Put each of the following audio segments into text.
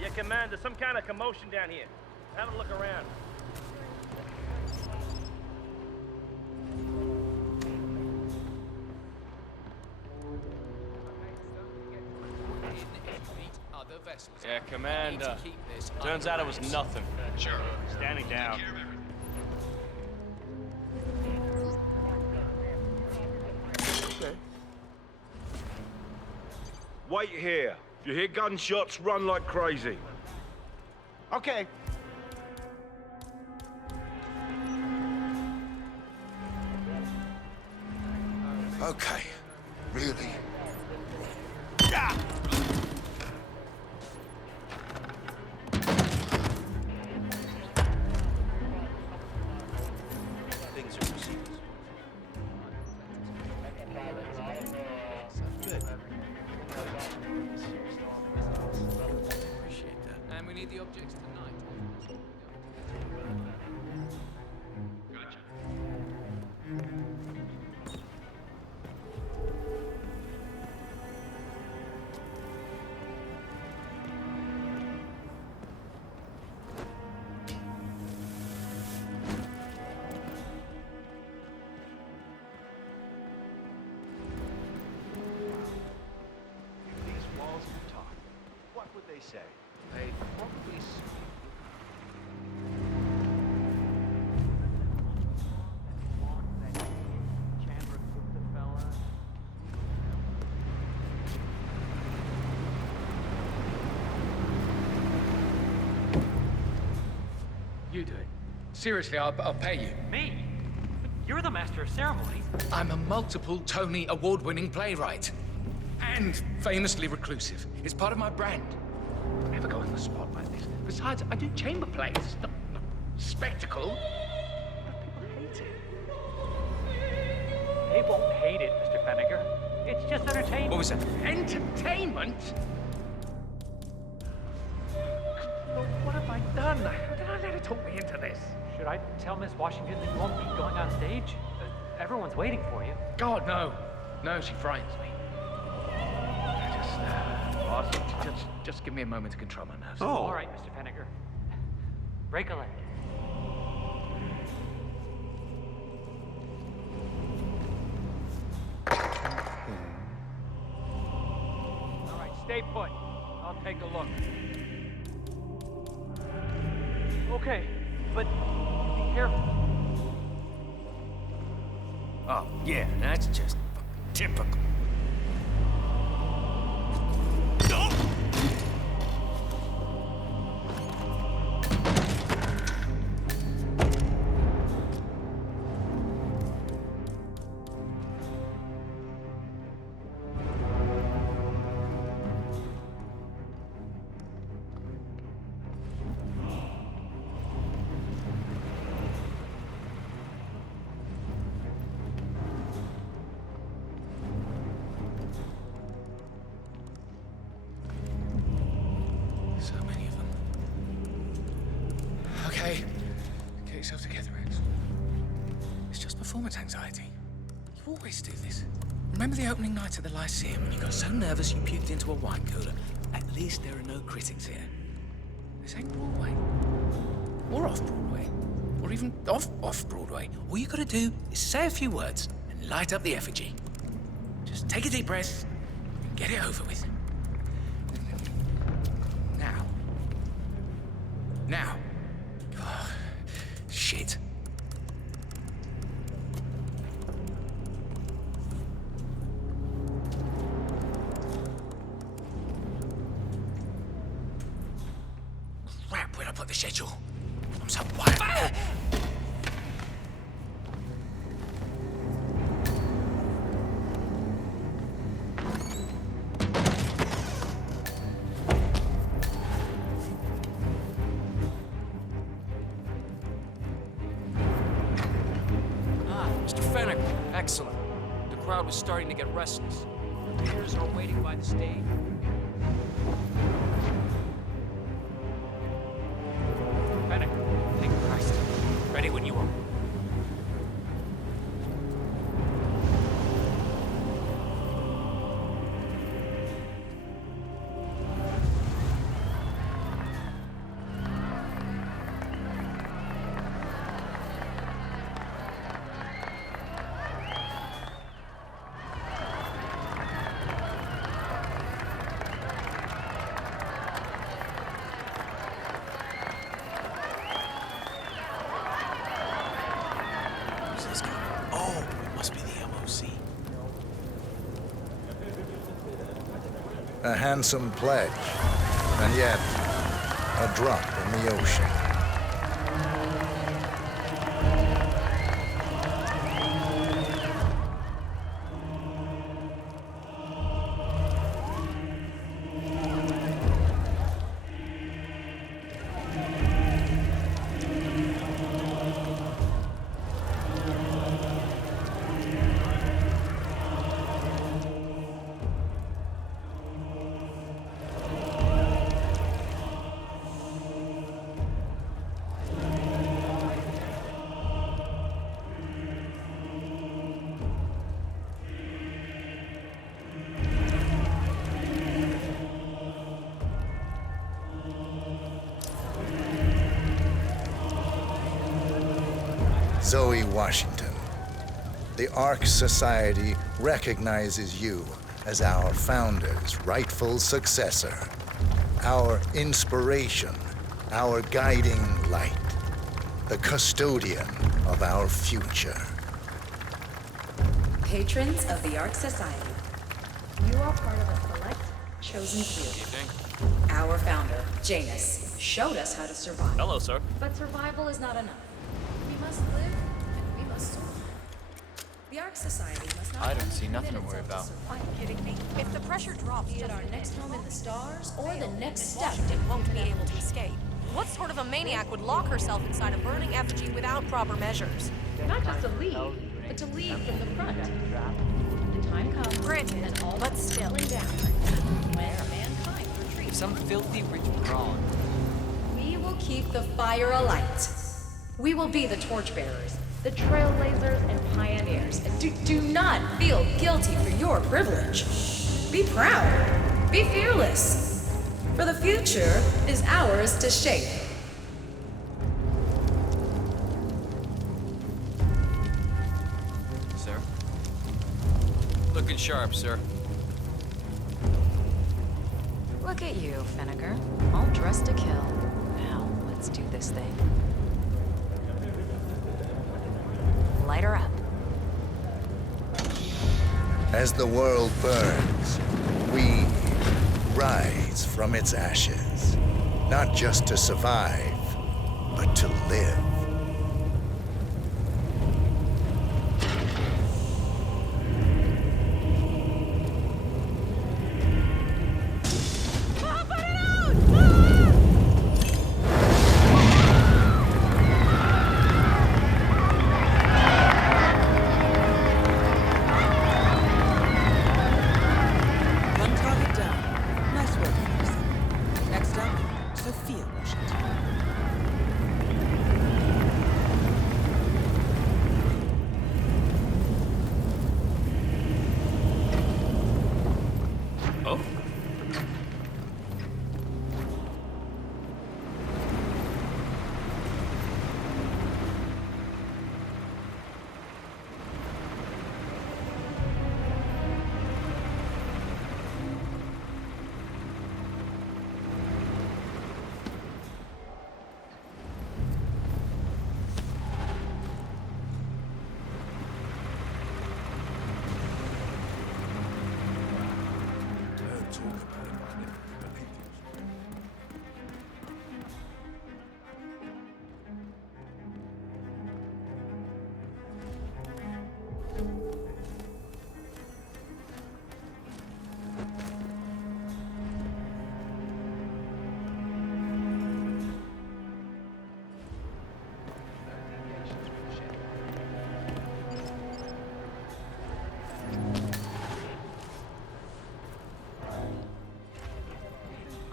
Yeah, Commander, some kind of commotion down here. Have a look around. Yeah, Commander. Turns out it was nothing. Sure. Standing down. Okay. Wait here. If you hear gunshots, run like crazy. Okay. Okay. Really? Things are serious. Appreciate that. And we need the objects tonight. Gotcha. If these walls could talk, what would they say? They'd probably You do it. Seriously, I'll pay you. Me? You're the master of ceremonies. I'm a multiple Tony award-winning playwright. And famously reclusive. It's part of my brand. I never go in the spot like this. Besides, I do chamber plays. Not spectacle. But people hate it. They won't hate it, Mr. Fennegar. It's just entertainment. What was that? Entertainment? Well, what have I done? How did I let her talk me into this? Should I tell Miss Washington that you won't be going on stage? Everyone's waiting for you. God, no. No, she frightens me. Just give me a moment to control my nerves. All right, Mr. Fennegar. Break a leg. All right, stay put. I'll take a look. Okay, but be careful. Oh, yeah, that's just typical. So many of them. Okay. Get yourself together, Rex. It's just performance anxiety. You always do this. Remember the opening night at the Lyceum when you got so nervous you puked into a wine cooler? At least there are no critics here. This ain't Broadway. Or off-Broadway. Or even off-Broadway. All you gotta do is say a few words and light up the effigy. Just take a deep breath and get it over with. Now. Oh, shit. Crap, where'd I put the schedule? I'm so wired. Mr. Fennegar, excellent. The crowd was starting to get restless. The peers are waiting by the stage. Fennegar, thank Christ. Ready when you are. A handsome pledge, and yet a drop in the ocean. Zoe Washington, the Ark Society recognizes you as our founder's rightful successor, our inspiration, our guiding light, the custodian of our future. Patrons of the Ark Society, you are part of a select, chosen few. Our founder, Janus, showed us how to survive. Hello, sir. But survival is not enough. We must live, and we must survive. The Ark Society must not... I don't see nothing to worry about. Are you kidding me? If the pressure drops, Be it our next home in the stars, or the next step Washington won't be able to escape. What sort of a maniac would lock herself inside a burning effigy without proper measures? Not just to leave, but to leave from the front. The time comes, Granted, and all but still. settling down, when mankind retreats. Some filthy rich brawn. We will keep the fire alight. We will be the torchbearers, the trailblazers and pioneers. Do not feel guilty for your privilege. Be proud. Be fearless. For the future is ours to shape. Sir? Looking sharp, sir. Look at you, Finnegar. All dressed to kill. Now, let's do this thing. Light her up. As the world burns, we rise from its ashes, not just to survive, but to live. One target down. Nice work, Anderson. Next up, Sophia Washington. Oh?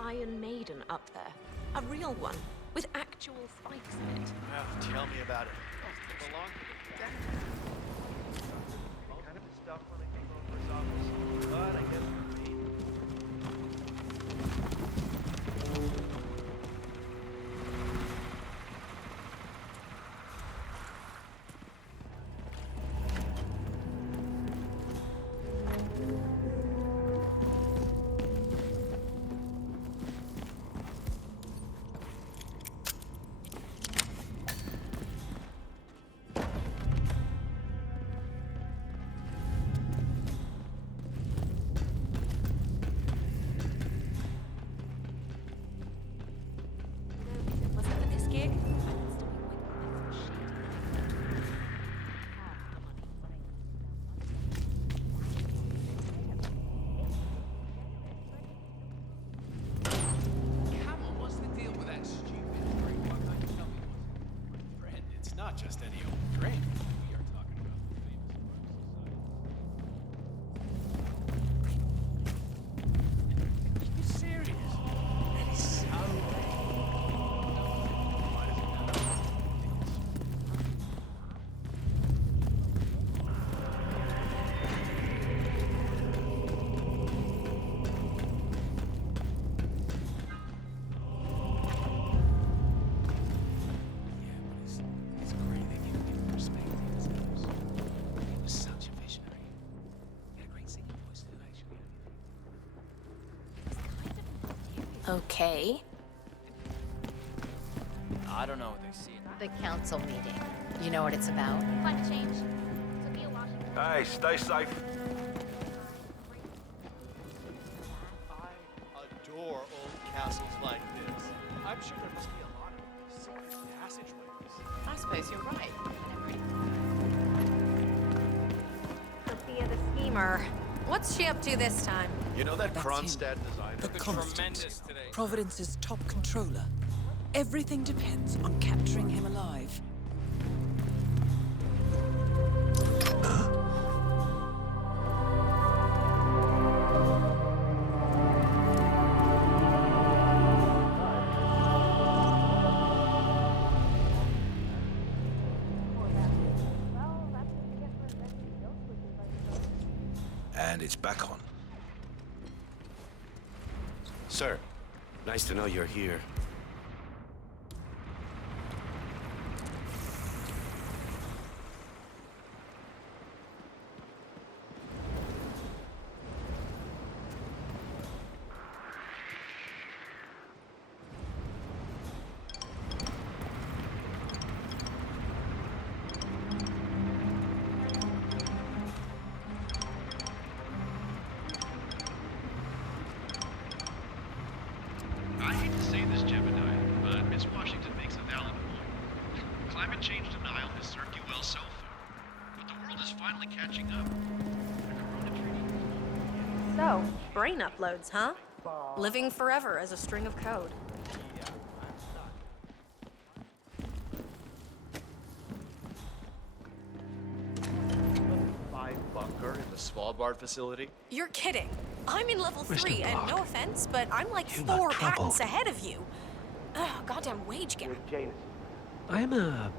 Iron Maiden up there. A real one, with actual spikes in it. Well, tell me about it. Belong to the deck. Kind of pissed off when I came over his office, but I guess we're paid. It's not just any old drink. We are talking about the famous Ark Society. Are you serious? That is so Okay. I don't know what they see. The council meeting. You know what it's about? Climate change. Sophia Washington. Hey, stay safe. I adore old castles like this. I'm sure there must be a lot of secret passageways. I suppose you're right. Sophia the schemer. What's she up to this time? You know that That's Kronstadt designer? The Constant, Tremendous today. Providence's top controller. Everything depends on capturing him alive. And it's back on. Sir, nice to know you're here. I hate to say this, Gemini, but Miss Washington makes a valid point. Climate change denial has served you well so far, but the world is finally catching up. The Corona Treaty. So, brain uploads, huh? Living forever as a string of code. Bunker in the Svalbard facility? You're kidding. I'm in level Mr. 3, and Block. no offense, but I'm like You got 4 trouble. patents ahead of you. Ugh, goddamn wage gap. I'm a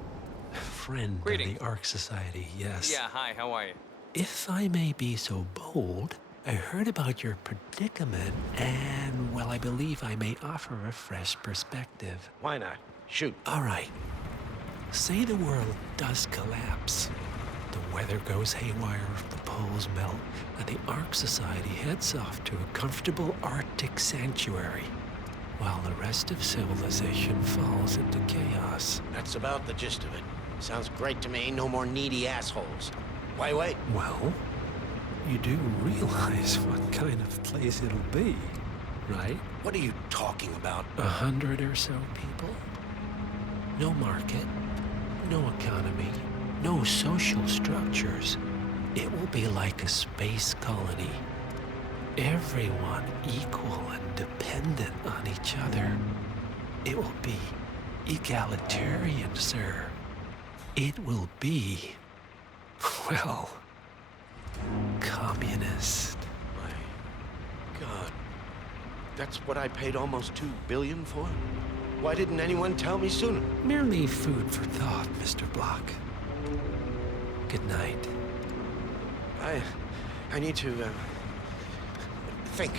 friend of Greetings. the Ark Society, yes. Yeah, hi, how are you? If I may be so bold, I heard about your predicament, and, well, I believe I may offer a fresh perspective. Why not? Shoot. All right. Say the world does collapse. The weather goes haywire, the poles melt, and the Ark Society heads off to a comfortable Arctic sanctuary, while the rest of civilization falls into chaos. That's about the gist of it. Sounds great to me. No more needy assholes. Why wait? Well, you do realize what kind of place it'll be, right? What are you talking about? 100 or so people? No market, no economy, no social structures. It will be like a space colony. Everyone equal and dependent on each other. It will be egalitarian, sir. It will be, well, communist. My God. That's what I paid almost $2 billion for? Why didn't anyone tell me sooner? Merely food for thought, Mr. Block. Good night. I need to, think.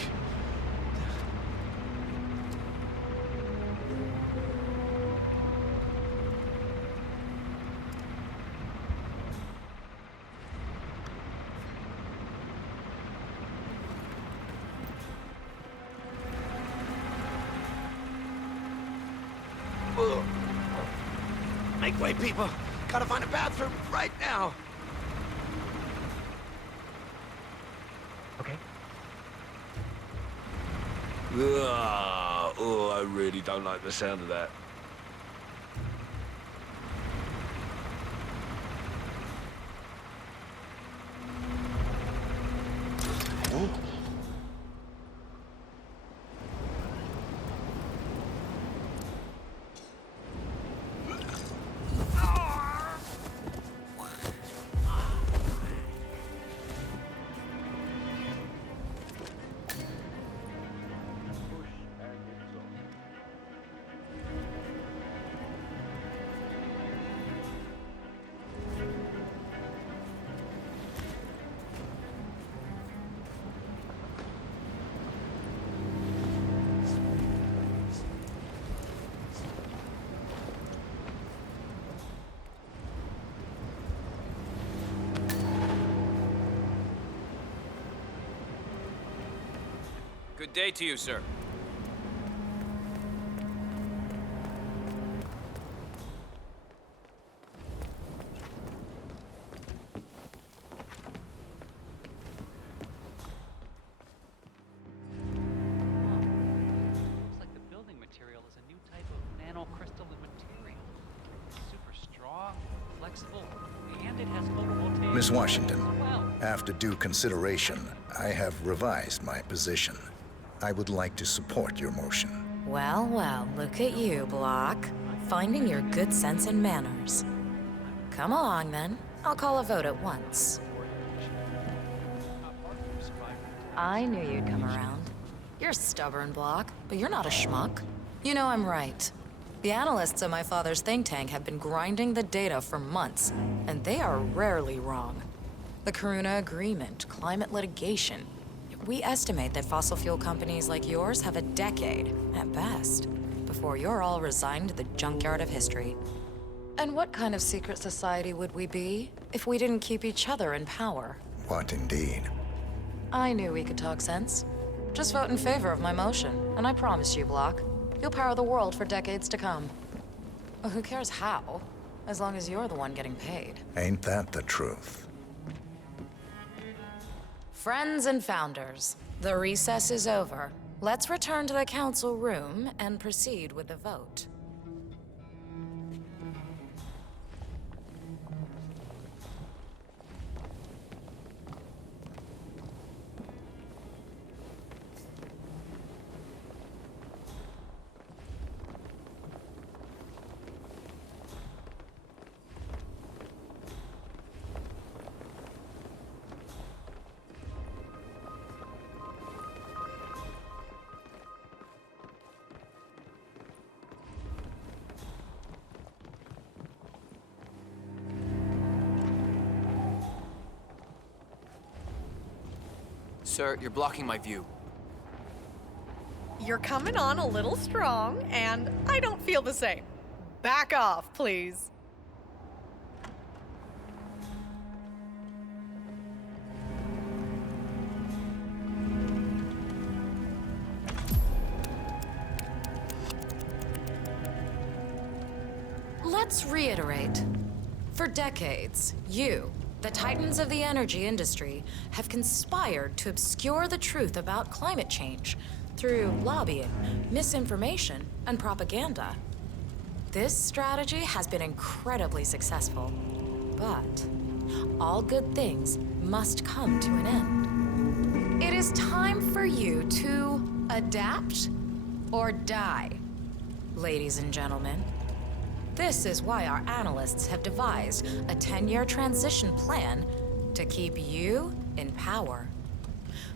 Ugh. Make way, people. Gotta find a bathroom right now. Okay. Oh, I really don't like the sound of that. Good day to you, sir. Looks like the building material is a new type of nanocrystalline material. It's super strong, flexible, and it has photovoltaic. Miss Washington, as well. after due consideration, I have revised my position. I would like to support your motion. Well, well, look at you, Block. Finding your good sense and manners. Come along, then. I'll call a vote at once. I knew you'd come around. You're stubborn, Block, but you're not a schmuck. You know I'm right. The analysts at my father's think tank have been grinding the data for months, and they are rarely wrong. The Karuna Agreement, climate litigation. We estimate that fossil fuel companies like yours have a decade, at best, before you're all resigned to the junkyard of history. And what kind of secret society would we be if we didn't keep each other in power? What indeed? I knew we could talk sense. Just vote in favor of my motion, and I promise you, Block, you'll power the world for decades to come. Well, who cares how, as long as you're the one getting paid. Ain't that the truth? Friends and founders, the recess is over. Let's return to the council room and proceed with the vote. Sir, you're blocking my view. You're coming on a little strong, and I don't feel the same. Back off, please. Let's reiterate. For decades, you, the titans of the energy industry, have conspired to obscure the truth about climate change through lobbying, misinformation, and propaganda. This strategy has been incredibly successful, but all good things must come to an end. It is time for you to adapt or die, ladies and gentlemen. This is why our analysts have devised a 10-year transition plan to keep you in power.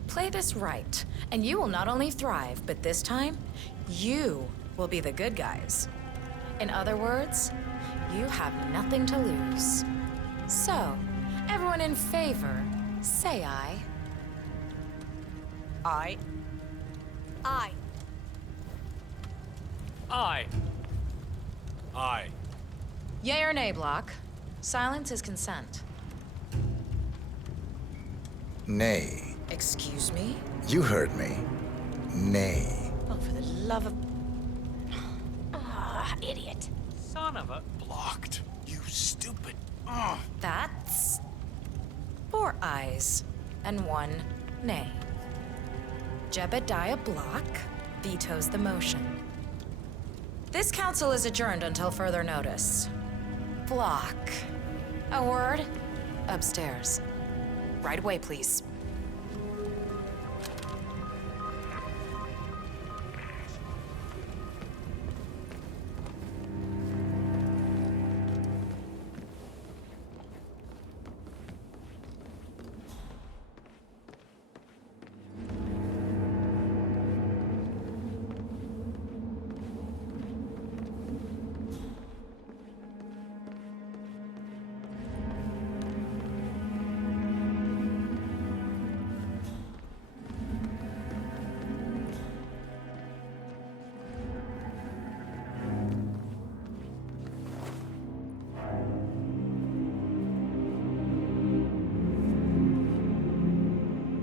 Play this right, and you will not only thrive, but this time, you will be the good guys. In other words, you have nothing to lose. So, everyone in favor, say aye. Aye. Aye. Aye. Aye. Yay or nay, Block? Silence is consent. Nay. Excuse me? You heard me. Nay. Oh, for the love of... Idiot. Son of a... Blocked. You stupid. That's 4 ayes and 1 nay. Jebediah Block vetoes the motion. This council is adjourned until further notice. Block. A word? Upstairs. Right away, please.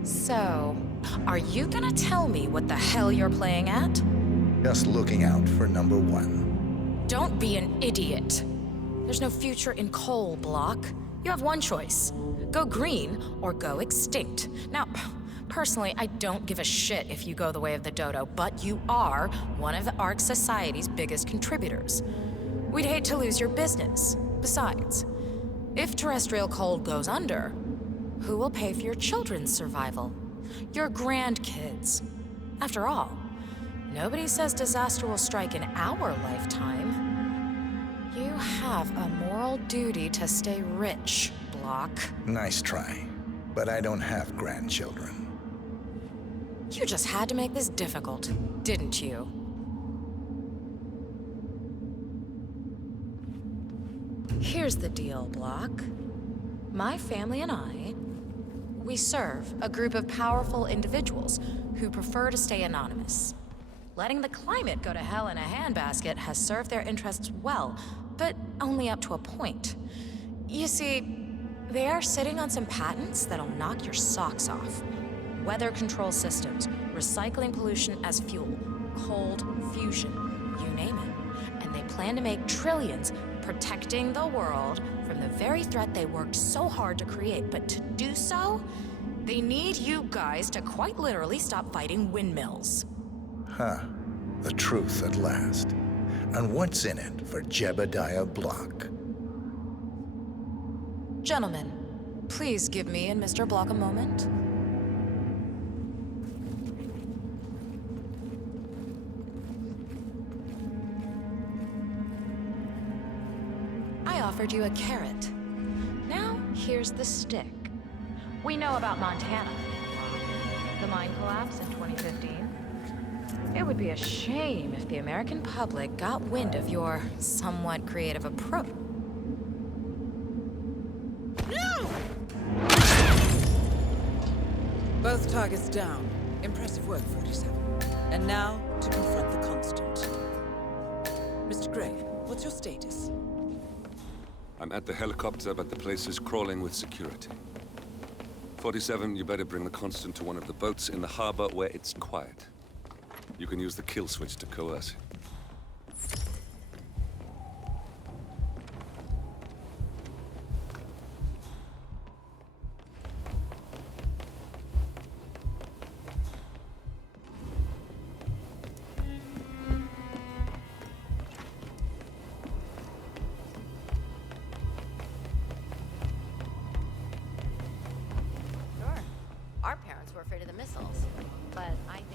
So, Are you gonna tell me what the hell you're playing at? Just looking out for number one. Don't be an idiot. There's no future in coal, Block. You have one choice. Go green or go extinct. Now, personally, I don't give a shit if you go the way of the dodo, but you are one of the Ark Society's biggest contributors. We'd hate to lose your business. Besides, if terrestrial coal goes under, who will pay for your children's survival? Your grandkids. After all, nobody says disaster will strike in our lifetime. You have a moral duty to stay rich, Block. Nice try, but I don't have grandchildren. You just had to make this difficult, didn't you? Here's the deal, Block. My family and I, we serve a group of powerful individuals who prefer to stay anonymous. Letting the climate go to hell in a handbasket has served their interests well, but only up to a point. You see, they are sitting on some patents that'll knock your socks off. Weather control systems, recycling pollution as fuel, cold fusion, you name it. And they plan to make trillions protecting the world from the very threat they worked so hard to create. But to do so, they need you guys to quite literally stop fighting windmills. Huh. The truth at last. And what's in it for Jebediah Block? Gentlemen, please give me and Mr. Block a moment. I offered you a carrot. Now, here's the stick. We know about Montana. The mine collapse in 2015. It would be a shame if the American public got wind of your somewhat creative approach. Both targets down. Impressive work, 47. And now, to confront the Constant. Mr. Gray, what's your status? I'm at the helicopter, but the place is crawling with security. 47, you better bring the Constant to one of the boats in the harbor where it's quiet. You can use the kill switch to coerce it. Sure. Our parents were afraid of the missiles, but I think